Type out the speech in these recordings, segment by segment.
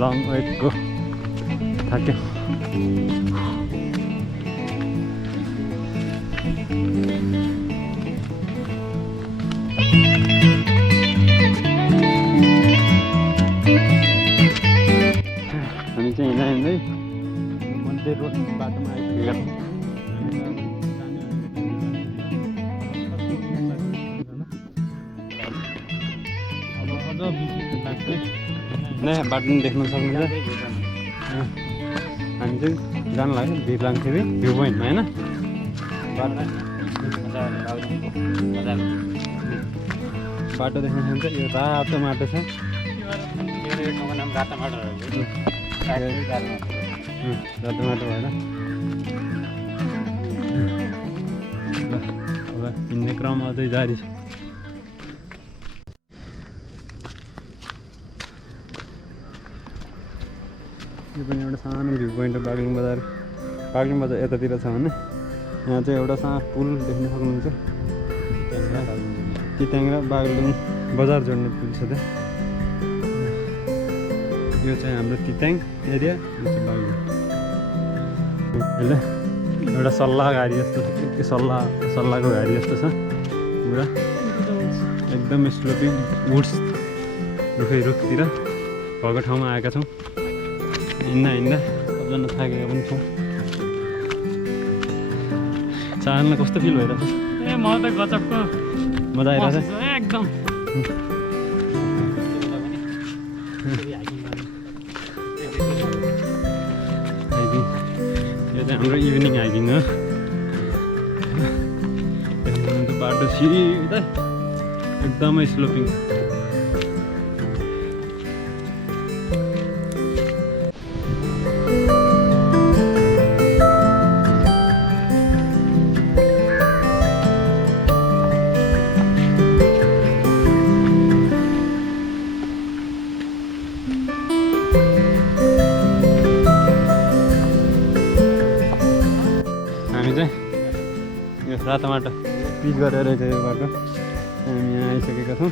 Long वेटको थाक्यो। हामी चाहिँ हिँड्दा हिँड्दै मध्य रोड बाटोमा आइपुगेका छौँ। नयाँ बाटो पनि देख्न सक्नुहुन्छ। हामी चाहिँ जानु लाग्यो भिरलाङखेरी भ्यू पोइन्टमा होइन। बाटो देख्न सक्नुहुन्छ। यो रातो माटो छ। रातो माटो भएर अब हिँड्ने क्रम अझै जारी छ। यो पनि एउटा सानो भ्यू पोइन्ट हो बागलुङ बजार। बागलुङ बजार यतातिर छ भने यहाँ चाहिँ एउटा सानो पुल देख्न सक्नुहुन्छ। तिताङ र बागलुङ बजार जोड्ने पुल छ त्यहाँ। यो चाहिँ हाम्रो तिताङ एरिया, यो चाहिँ बागलुङ। यसले एउटा सल्लाह गाडी जस्तो छ, सल्लाहको गाडी जस्तो छ पुरा एकदम स्लोपिङ वुड्स रुखतिर भएको ठाउँमा आएका छौँ। हिँड्दा सबजना थाकेका पनि छौँ। चाहना कस्तो फिल भइरहेछ? ए म त गजबको मजा आइरहेछ एकदम। यो चाहिँ हाम्रो इभिनिङ हाइकिङ हो। बाटो सिधै एकदमै स्लोपिङ। यो रातो माटो पिच गरेर चाहिँ यो बाटो हामी यहाँ आइसकेका छौँ।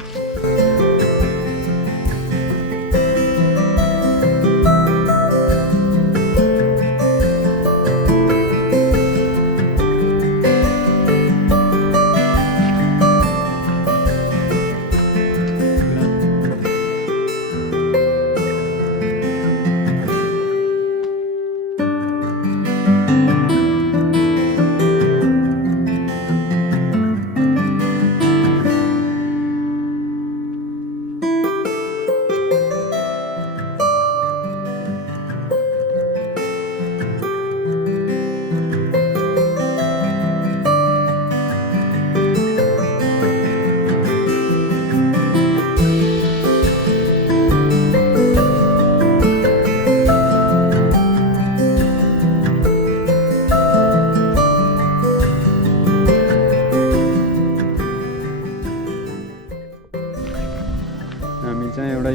हामी चाहिँ एउटा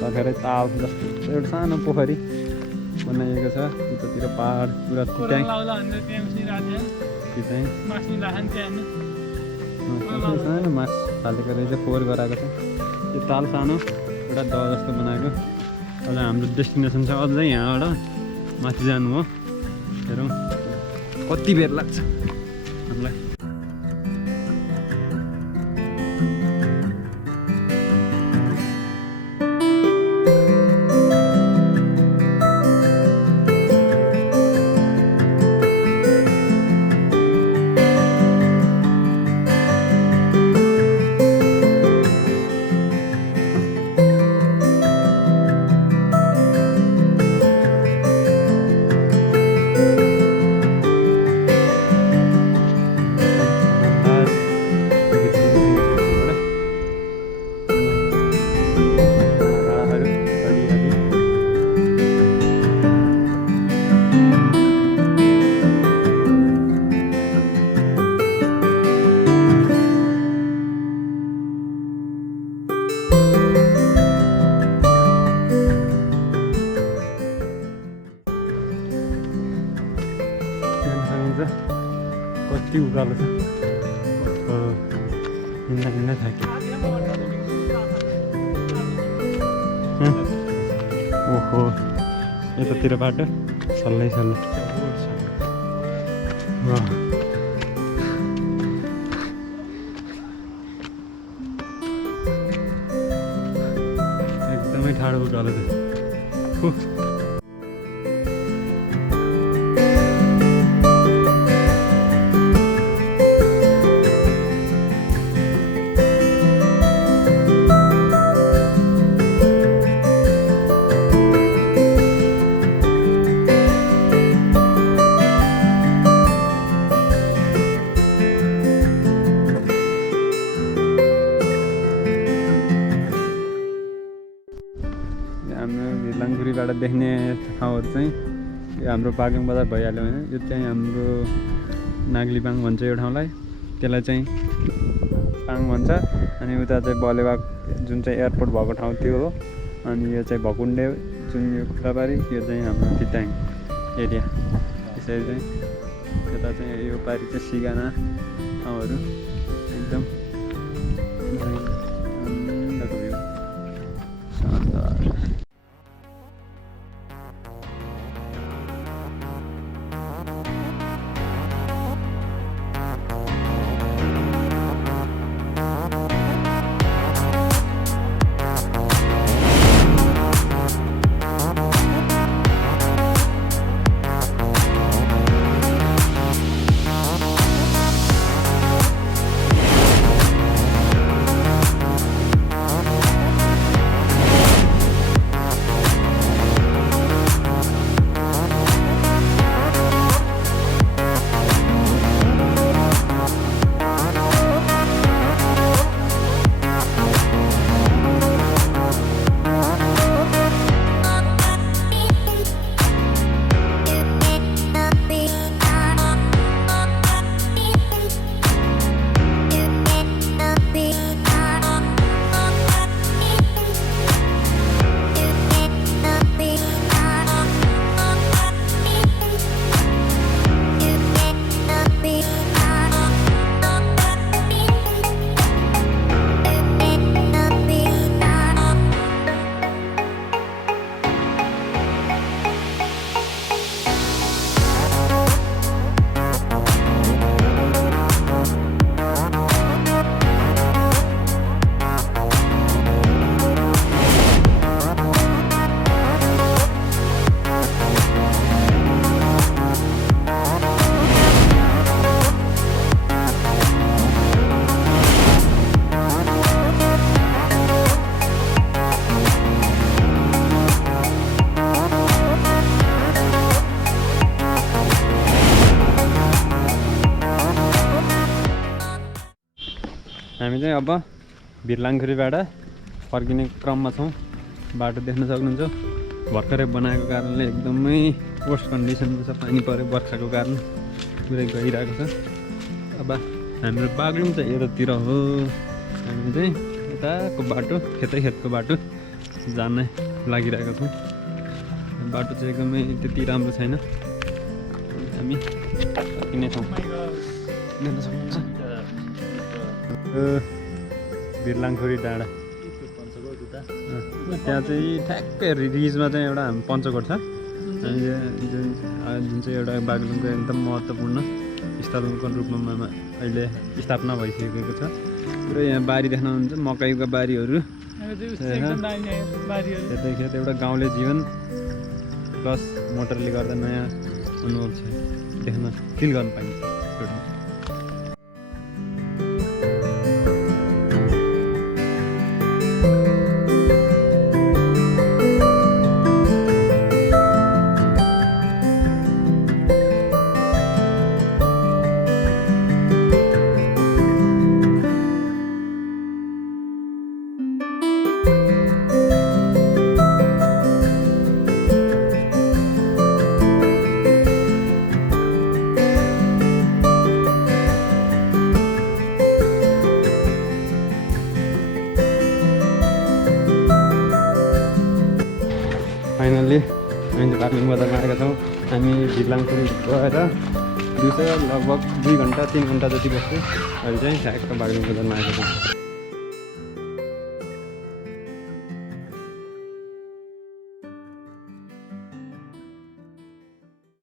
भर्खरै ताल जस्तो एउटा सानो पोखरी बनाइएको छ। उतातिर पहाड पुरा तिताङ सानो मास हालेको रहेछ, फोहोर गराएको छ। त्यो ताल सानो एउटा दह जस्तो बनाएको। अझ हाम्रो डेस्टिनेसन छ अझै यहाँबाट माथि जानु हो। हेरौँ कति बेर लाग्छ हामीलाई। कति उकालो छ हिँड्दा थाक्यो। ओहो यतातिर बाटो सल्लै सल्लै एकदमै ठाडो उकालो छ हाम्रो भिरलाङखुरीबाट देख्ने ठाउँहरू चाहिँ यो हाम्रो बागलुङ बजार भइहाल्यो होइन यो चाहिँ हाम्रो नाग्लिबाङ भन्छ यो ठाउँलाई त्यसलाई चाहिँ पाङ भन्छ अनि उता चाहिँ बलेवा जुन चाहिँ एयरपोर्ट भएको ठाउँ त्यो हो अनि यो चाहिँ भकुन्डे जुन यो खुट्टाबारी यो चाहिँ हाम्रो तिताङ एरिया त्यसरी चाहिँ यता चाहिँ यो पारि चाहिँ सिगाना ठाउँहरू एकदम शानदार हामी चाहिँ अब भिरलाङखुरीबाट फर्किने क्रममा छौँ। बाटो देख्न सक्नुहुन्छ भर्खरै बनाएको कारणले एकदमै वर्स्ट कन्डिसनमा छ, पानी पऱ्यो बर्खाको कारण पुरै गइरहेको छ। अब हाम्रो बागलुङ चाहिँ यतातिर हो, हामी चाहिँ यताको बाटो खेतको बाटो जान लागिरहेको छौँ। बाटो चाहिँ एकदमै त्यति राम्रो छैन, हामी फर्किने छौँ। देख्न सक्नुहुन्छ भिरलाङखुरी डाँडा, त्यहाँ चाहिँ ठ्याक्कै रिजमा चाहिँ एउटा पञ्चकोट छ, जुन चाहिँ एउटा बागलुङको एकदम महत्त्वपूर्ण स्थलको रूपमा अहिले स्थापना भइसकेको छ। पुरै यहाँ बारी देख्नुहुन्छ, मकैको बारीहरू, यतैखेत एउटा गाउँले जीवन प्लस मोटरले गर्दा नयाँ अनुभव छ, देख्न फिल गर्न पाइन्छ। फाइनल्ली हामी बागलुङ बजारमा आएका छौँ। हामी भिरलाङखुरी गएर लगभग 2 घन्टा 3 घन्टा जति बस्यो। अहिले चाहिँ ठ्याक्क बागलुङ बजारमा आएका छौँ।